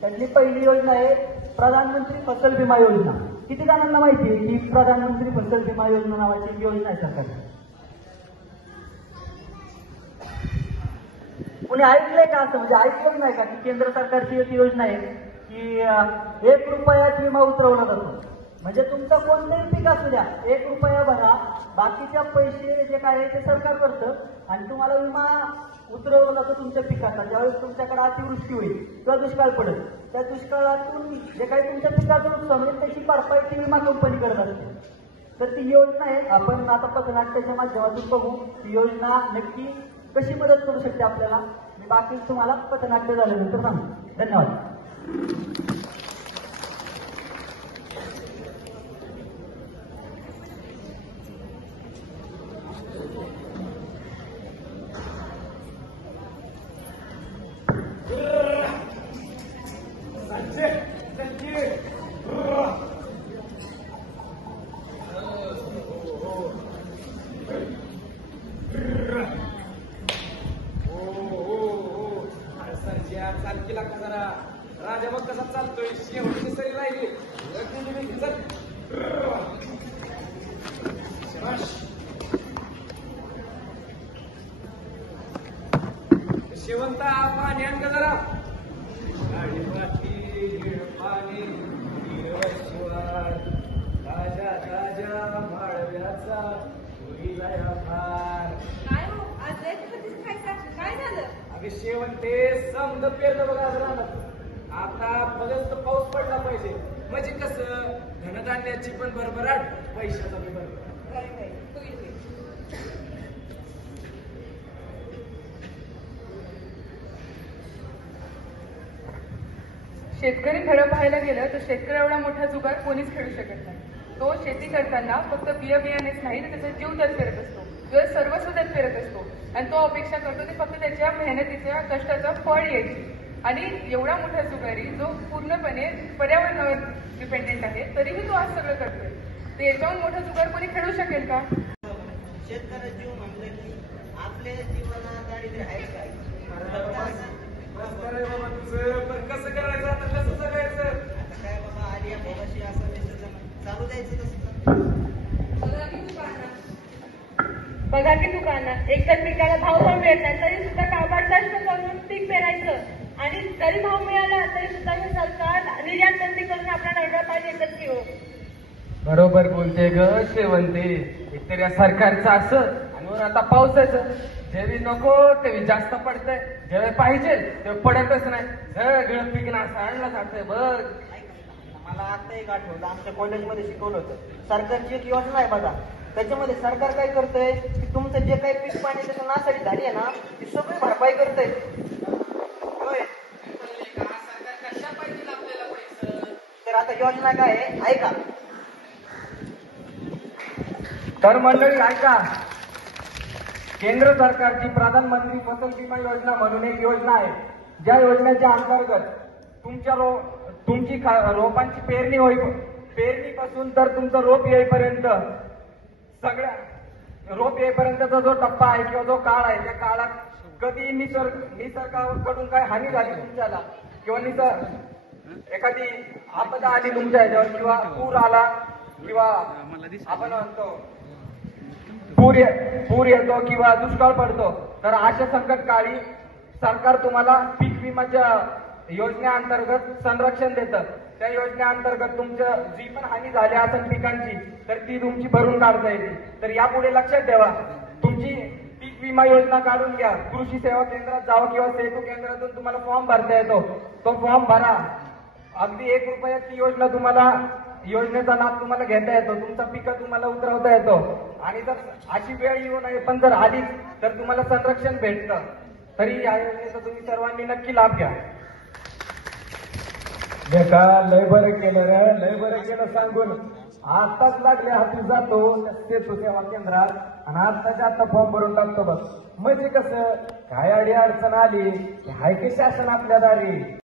त्यातली पहिली योजना आहे प्रधानमंत्री फसल विमा योजना। किती जणांना माहिती आहे की प्रधानमंत्री फसल विमा योजना नावाची एक योजना आहे सरकारची? कोणी ऐकलंय का असं? म्हणजे ऐकलं नाही का की केंद्र सरकारची एक योजना आहे की 1 रुपयात विमा उतरवला जातो। म्हणजे तुमचं कोणतंही पीक असू द्या, 1 रुपया भरा, बाकीच्या पैसे जे काय आहे ते सरकार करतं आणि तुम्हाला विमा उतरवला जातो तुमच्या पिकाचा। ज्यावेळेस तुमच्याकडे अतिवृष्टी होईल किंवा दुष्काळ पडेल, त्या दुष्काळातून जे काही तुमच्या पिकाचं नुकसान होईल त्याची भरपाई ती विमा कंपनी करत असते। तर ती योजना आहे, आपण आता पथनाट्याच्या माध्यमातून बघू ती योजना नक्की कशी मदत करू शकते आपल्याला। मी बाकी तुम्हाला पथनाट्य झाल्यानंतर सांगू। धन्यवाद। चालकीला जरा राजा मग कसा चालतोय शेवटची सरी राहिली शेवंता पाणी आण का जरा गाडी पाठी पाणी शिवार ताज्या ताज्या माळव्याचा फार काय हो आज कधीच खायचा काय झालं? अगे शेवंते समज पेरलं बघा राहणार आता बदलत पाऊस पडला पाहिजे म्हणजे कसं धनधान्याची पण भरभराट पैशाचा बी भरभराट। शेतकरी खरं पाहायला गेलं तर शेतकरी एवढा मोठा जुगार कोणीच खेळू शकत नाही। तो शेती करताना फक्त बियाणेच नाही तर त्याचा जीव त्यात फेरत असतो, तुझं सर्वस्व त्यात फेरत असतो आणि तो अपेक्षा करतो ते फक्त त्याच्या मेहनतीच्या कष्टाचं फळ यायची। आणि एवढा मोठा जुगारी जो पूर्णपणे पर्यावरणावर डिपेंडेंट आहे तरीही तो आज सगळं करतोय, तर याच्याहून मोठा जुगार कोणी खेळू शकेल का? शेतकरी जीव म्हणलं की आपल्या जीवनात दारिद्र्य आहे काय? पण कसं करायचं आता कसं जगायचं? आता काय बाबा आलिया भोगाशी असं चालू द्यायचं तसं। बघा की दुकानात एकतर पिकाला भाव पण मिळत नाही तरी सुद्धा काबाड कष्ट करून पीक पेरायचं आणि जरी भाव मिळाला तरी सुद्धा हे सरकार निर्यात बंदी करून आपल्याला नडलं पाहिजे एकच की हो। बरोबर बोलते ग शेवंते, एकतर या सरकारचं असं आणि वर आता पावसाचं जेवी नको तेवी जास्त पडतंय, जेव्हा पाहिजे तेव्हा पडतच नाही, सगळं पीक नासाळलं जातंय बघ। मला आता एक आठवलं, आमच्या कॉलेजमध्ये शिकवलं होतं सरकारची एक योजना आहे बघा, त्याच्यामध्ये सरकार काय करतंय की तुमचं जे काही पीक पाणी त्याचं नासाडी झाली आहे ना ती सगळी भरपाई करतंय। तर आता योजना काय आहे ऐका। तर मंडळी ऐका, केंद्र सरकारची प्रधानमंत्री फसल विमा योजना म्हणून एक योजना आहे, ज्या योजनेच्या अंतर्गत तुमची रोपांची पेरणीपासून तर तुमचं रोप येईपर्यंतचा जो टप्पा आहे किंवा जो काळ आहे त्या काळात कधी निसर्गाकडून काय हानी झाली तुमच्याला किंवा एखादी आपदा आली तुमच्या ह्याच्यावर किंवा पूर आला किंवा आपण म्हणतो पूर येतो किंवा दुष्काळ पडतो, तर अशा संकट काळी सरकार तुम्हाला पीक विमाच्या योजनेअंतर्गत संरक्षण देतं। त्या योजनेअंतर्गत तुमचं जी पण हानी झाली असेल पिकांची तर ती तुमची भरून काढता येते। तर यापुढे लक्षात ठेवा, तुमची पीक विमा योजना काढून घ्या, कृषी सेवा केंद्रात जावं किंवा सेतू केंद्रातून तुम्हाला फॉर्म भरता येतो, तो फॉर्म भरा। अगदी 1 रुपयात ती योजनेचा लाभ तुम्हाला घेता येतो, तुमचा पीक तुम्हाला उतरवता येतो आणि जर अशी वेळ येऊ नये पण जर आलीच तर तुम्हाला संरक्षण भेटतं। तरी या योजनेचा तुम्ही सर्वांनी नक्की लाभ घ्या। बेटा लय बरं केलं रे, लय बरं केलं सांगून आताच लागले हाती जातो सेतू सेवा केंद्रात आणि आत्ताच्या आता फॉर्म भरून टाकतो बस। म्हणजे कसं काय अडी अडचण आली हाय की शासन आपल्या दारी